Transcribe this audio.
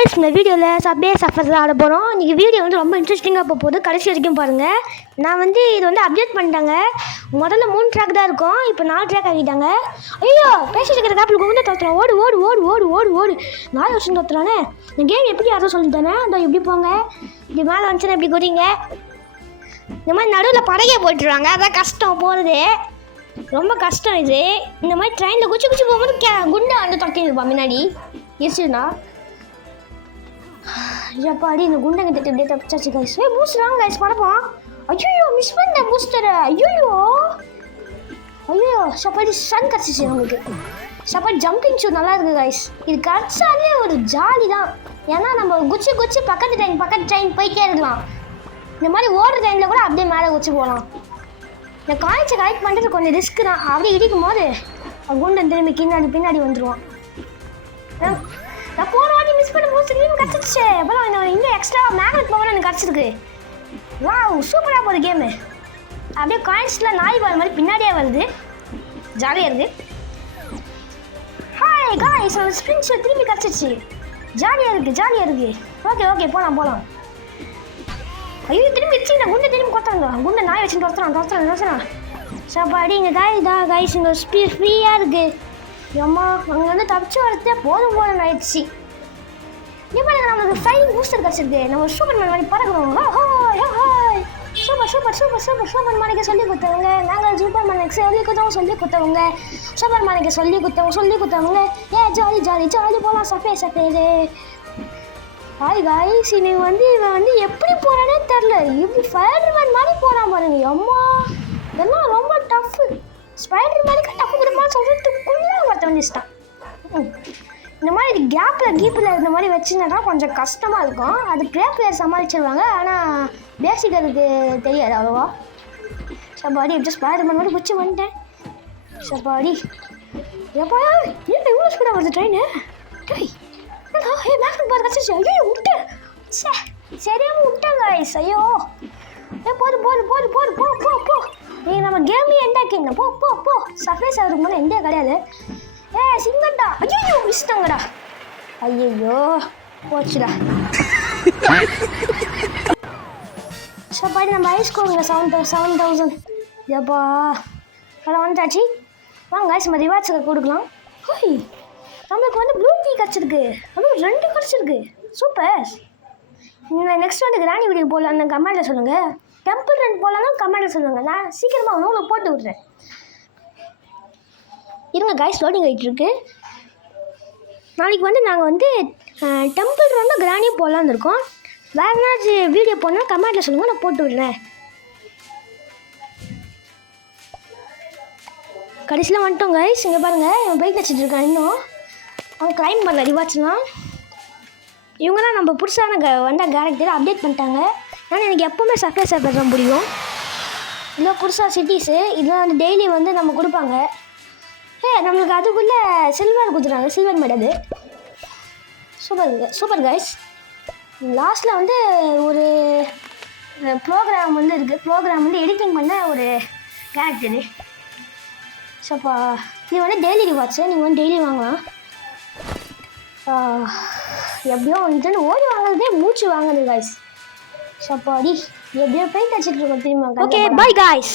guys, இந்த வீடியோவில் subway suffer ஆட போகிறோம். இன்றைக்கி வீடியோ வந்து ரொம்ப இன்ட்ரெஸ்டிங்காக போகுது. கடைசி வரைக்கும் பாருங்கள். நான் வந்து இது வந்து அப்டேட் பண்ணிட்டாங்க. முதல்ல 3 ட்ராக் தான் இருக்கும், இப்போ 4 ட்ராக் ஆகிட்டாங்க. ஐயோ, பேசிட்டு இருக்கிற காப்பில் குழந்தை தோற்றுறான். ஓடு ஓடு ஓடு ஓடு ஓடு ஓடு 4 வருஷம் தோற்றுறானே. இந்த கேம் எப்படி யாரும் சொல்லித்தானே. அந்த எப்படி போங்க, இப்படி மேலே வந்துச்சுன்னா எப்படி குதிங்க. இந்த மாதிரி நடுவில் படகே போட்டுருவாங்க, அதான் கஷ்டம் போகிறது, ரொம்ப கஷ்டம் இது. இந்த மாதிரி ட்ரெயினில் குச்சி குச்சி போகும்போது குண்டை வந்து தொட்டிருப்பா முன்னாடி இருச்சுன்னா. எப்பாடி இந்த குண்டை கிட்ட இப்படியே தப்பிச்சாச்சு கைஸ். பூஸ்டர் வாங்க கைஸ் படப்போம். ஐயோ மிஸ் பண்ண பூஸ்டரை. ஐயோ ஐயோ சப்பாடி சன் கிடச்சிச்சு நம்மளுக்கு. சப்பாடி ஜம்பிங் ஷூட் நல்லா இருக்குது கைஸ். இது கிடச்சாலே ஒரு ஜாலி தான். ஏன்னா நம்ம குச்சி குச்சி பக்கத்து ட்ரெயின் போயிட்டே இருக்கலாம். இந்த மாதிரி ஓடுற ட்ரெயினில் கூட அப்படியே மேலே குச்சி போகலாம். இந்த காய்ச்சை கலெக்ட் பண்ணுறது கொஞ்சம் ரிஸ்க்கு தான். அப்படியே இடிக்கும் போது குண்டன் திரும்பி பின்னாடி வந்துடுவான். நான் போன வாட்டி மிஸ் பண்ண போது திரும்பி கிடச்சிருச்சு. அப்புறம் இன்னும் எக்ஸ்ட்ரா மேக்னெட் பவர் எனக்கு கிடச்சிருக்கு. வாவ், சூப்பராக போகுது கேமு. அப்படியே காயின்ஸில் நாய் வர மாதிரி பின்னாடியே வருது, ஜாலியாக இருக்குது. ஹாய் காய்ஸ், ஒரு ஸ்ப்ரிங் ஷூட் திரும்பி கிடச்சிருச்சு. ஜாலியாக இருக்குது. ஓகே போகலாம். ஐயோ திரும்பி வச்சு நான் குண்டை திரும்பி கொத்துறாங்க. குண்டை நாய் வச்சுட்டு துரத்துறான். சாப்பாடு இங்கே காய்ஸ் இங்கே ஃப்ரீயாக இருக்குது. அம்மா அங்கே வந்து தப்பிச்சு வரதே போதும் ஆயிடுச்சு. இப்போ நம்மளுக்கு ஃபைன் பூஸ்டர் கிடச்சிருக்கு. நம்ம சூப்பர்மேன் மாதிரி பறக்கிறோம். சூப்பர் மாணிக்க சொல்லி கொடுத்தவங்க. நாங்கள் சூப்பர்மேனுக்கு சொல்லி கொடுத்தவங்க. சூப்பர்மேனுக்கு சொல்லி கொடுத்தவங்க. ஜாலி போகலாம். சஃபேரு ஹாய் காய்ஸ், இவன் வந்து எப்படி போகிறானே தெரில. இப்படி ஃபயர்மேன் மாதிரி போகிறான் பாருங்க. அம்மா இதெல்லாம் ரொம்ப டஃப்பு. ஸ்பைடர் மாதிரி டஃப்பு கொடுப்பான்னு சொல்கிறதுக்குள்ளே ஒருத்த வந்துச்சிட்டான். இந்த மாதிரி கீப்பில் இருந்த மாதிரி வச்சுருந்தா கொஞ்சம் கஷ்டமாக இருக்கும். அது பிளேயர் சமாளிச்சிருவாங்க, ஆனால் பேசிக் அதுக்கு தெரியாது அவ்வளோவா. சப்பாடி எப்படி ஸ்பைடர் மேன் மாதிரி குச்சி வந்துட்டேன். சப்பாடி எப்பா ஏன் இவ்வளோ ஸ்பீடாக வருது ட்ரெயினு. மேக்னெட் பார் கச்சிச்சு. ஐயோ விட்டேன், சரியாக விட்டாங்க ஐஸ். ஐயோ போ நீங்கள் நம்ம கேம்லேயே எண்டாக்கிங்க. போ சஃபேஸ் ஆகிறதுக்கு மேலே எண்டே கிடையாது. சிங்கண்டா. ஐயோ மிஸ்டாங்கடா. ஐயோ போச்சுடா. சப்பாடி நம்ம ஐஸ் கோங்க 7,000. எப்பா அதில் வந்துட்டாச்சு. வாங்க காய்ஸ், நம்ம ரிவார்ட்ஸுக்கு கொடுக்கலாம். ஹோய், நம்மளுக்கு வந்து ப்ளூ கீ கிடச்சிருக்கு. அதுவும் 2 கிடச்சிருக்கு. சூப்பர். நெக்ஸ்ட் வந்து கிராணி வீடியோ போடலான்னு கமெண்ட்டில் சொல்லுங்கள். டெம்பிள் ரன் போகலான்னா கமெண்ட்டில் சொல்லுங்கள். நான் சீக்கிரமாக உங்களுக்கு போட்டு விட்றேன். இருங்க காய்ஸ், லோடிங் ஆகிட்டுருக்கு. நாளைக்கு வந்து நாங்கள் வந்து டெம்பிள் ரன்னும் கிராணியும் போடலான்னு இருக்கோம். வேறு ஏதாச்சும் வீடியோ போடணும் கமெண்ட்டில் சொல்லுங்கள், நான் போட்டு விட்றேன். கடைசியில் வந்துட்டோம் காய்ஸ். இங்கே பாருங்கள், இவன் பைக் வச்சுட்டு இருக்கான். இன்னும் அவன் கிளைம் பண்ணல ரிவார்ட்ஸ்லாம். இவங்க தான் நம்ம புதுசான வந்த கேரக்டர் அப்டேட் பண்ணிட்டாங்க. ஆனால் எனக்கு எப்போவுமே சர்ப்ரைஸ் தான் பிடிக்கும். இல்லை புதுசாக சிட்டிஸு இதெல்லாம் வந்து டெய்லி வந்து நம்ம கொடுப்பாங்க. நம்மளுக்கு அதுக்குள்ளே சில்வர் கொடுத்துறாங்க. Silver medal. Super guys. லாஸ்ட்டில் வந்து ஒரு ப்ரோக்ராம் வந்து இருக்குது. ப்ரோக்ராம் வந்து எடிட்டிங் பண்ண ஒரு கேரக்டரு. ஸோப்பா இது வந்து டெய்லி ரிவார்ட்ஸு. நீங்கள் வந்து டெய்லி வாங்கலாம். எப்படியோ வந்துட்டு ஓடி வாங்குறதே மூச்சு வாங்குது காய்ஸ். சப்பாடி எப்படியோ பெயிண்ட் அடிச்சுட்டு இருக்கோம் தெரியுமா. Okay bye guys.